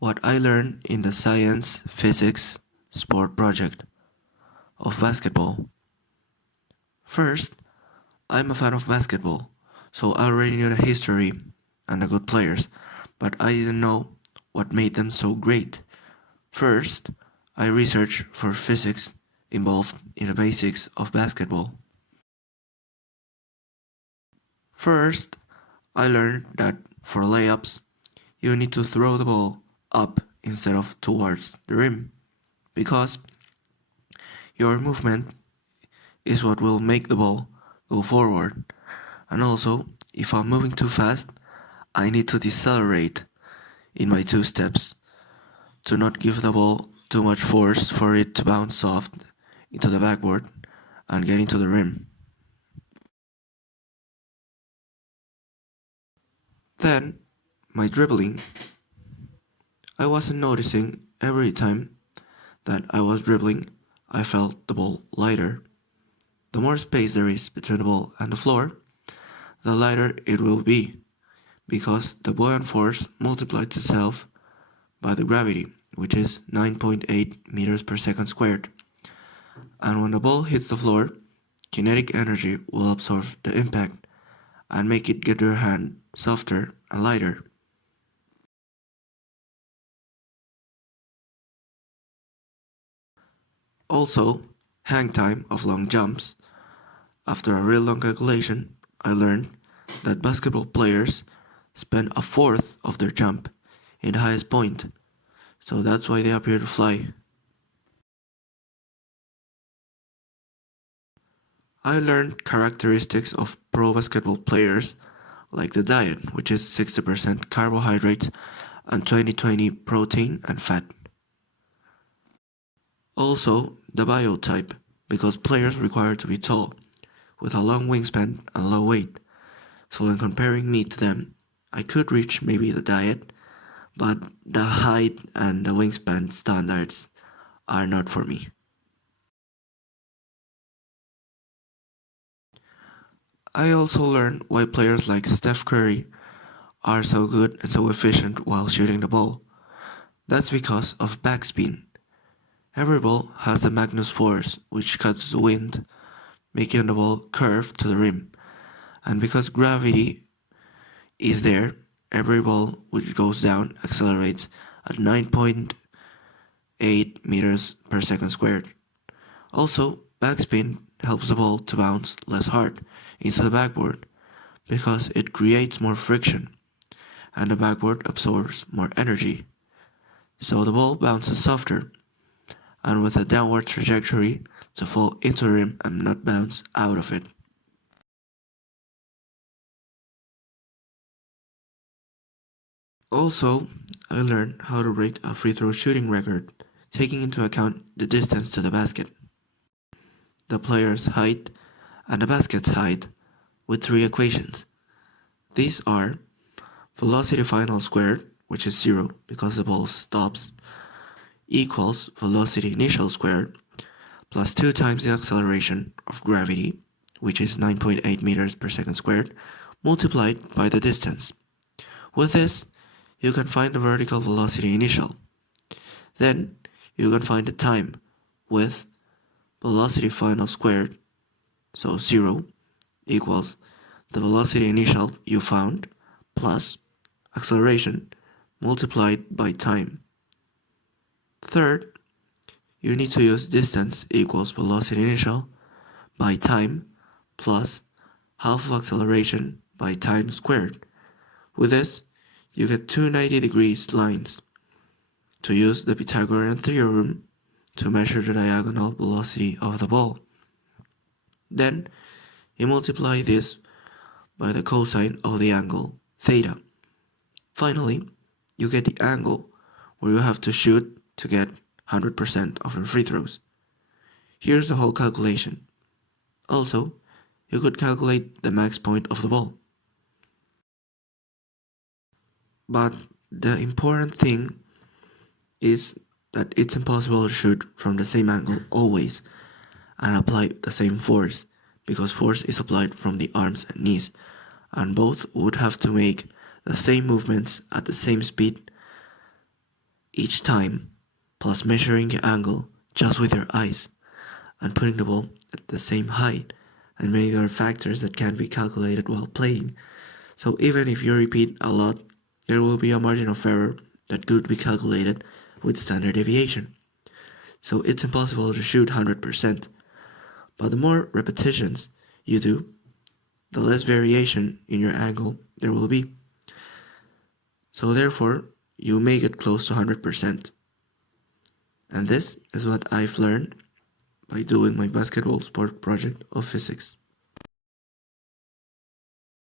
What I learned in the science, physics, sport project of basketball. First, I'm a fan of basketball, so I already knew the history and the good players, but I didn't know what made them so great. First, I researched for physics involved in the basics of basketball. First, I learned that for layups, you need to throw the ball up instead of towards the rim, because your movement is what will make the ball go forward. And also, if I'm moving too fast, I need to decelerate in my two steps to not give the ball too much force for it to bounce off into the backboard and get into the rim. Then, my dribbling, I wasn't noticing every time that I was dribbling, I felt the ball lighter. The more space there is between the ball and the floor, the lighter it will be, because the buoyant force multiplies itself by the gravity, which is 9.8 meters per second squared. And when the ball hits the floor, kinetic energy will absorb the impact and make it get to your hand softer and lighter. Also, hang time of long jumps. After a real long calculation, I learned that basketball players spend a fourth of their jump in the highest point, so that's why they appear to fly. I learned characteristics of pro basketball players, like the diet, which is 60% carbohydrates and 20-20 protein and fat. Also, the biotype, because players require to be tall, with a long wingspan and low weight. So when comparing me to them, I could reach maybe the diet, but the height and the wingspan standards are not for me. I also learned why players like Steph Curry are so good and so efficient while shooting the ball. That's because of backspin. Every ball has the Magnus force, which cuts the wind, making the ball curve to the rim. And because gravity is there, every ball which goes down accelerates at 9.8 meters per second squared. Also, backspin helps the ball to bounce less hard into the backboard because it creates more friction and the backboard absorbs more energy. So the ball bounces softer and with a downward trajectory to fall into the rim and not bounce out of it. Also, I learned how to break a free throw shooting record, taking into account the distance to the basket, the player's height, and the basket's height with three equations. These are velocity final squared, which is 0 because the ball stops, equals velocity initial squared, plus 2 times the acceleration of gravity, which is 9.8 meters per second squared, multiplied by the distance. With this, you can find the vertical velocity initial. Then, you can find the time with velocity final squared, so 0 equals the velocity initial you found plus acceleration multiplied by time. Third, you need to use distance equals velocity initial by time plus half of acceleration by time squared. With this, you get two 90-degree lines. To use the Pythagorean theorem to measure the diagonal velocity of the ball. Then, you multiply this by the cosine of the angle theta. Finally, you get the angle where you have to shoot to get 100% of your free throws. Here's the whole calculation. Also, you could calculate the max point of the ball. But the important thing is that it's impossible to shoot from the same angle always and apply the same force, because force is applied from the arms and knees, and both would have to make the same movements at the same speed each time, plus measuring the angle just with your eyes and putting the ball at the same height, and many other factors that can be calculated while playing. So even if you repeat a lot, there will be a margin of error that could be calculated with standard deviation. So it's impossible to shoot 100%, but the more repetitions you do, the less variation in your angle there will be. So therefore, you may get close to 100%. And this is what I've learned by doing my basketball sport project of physics.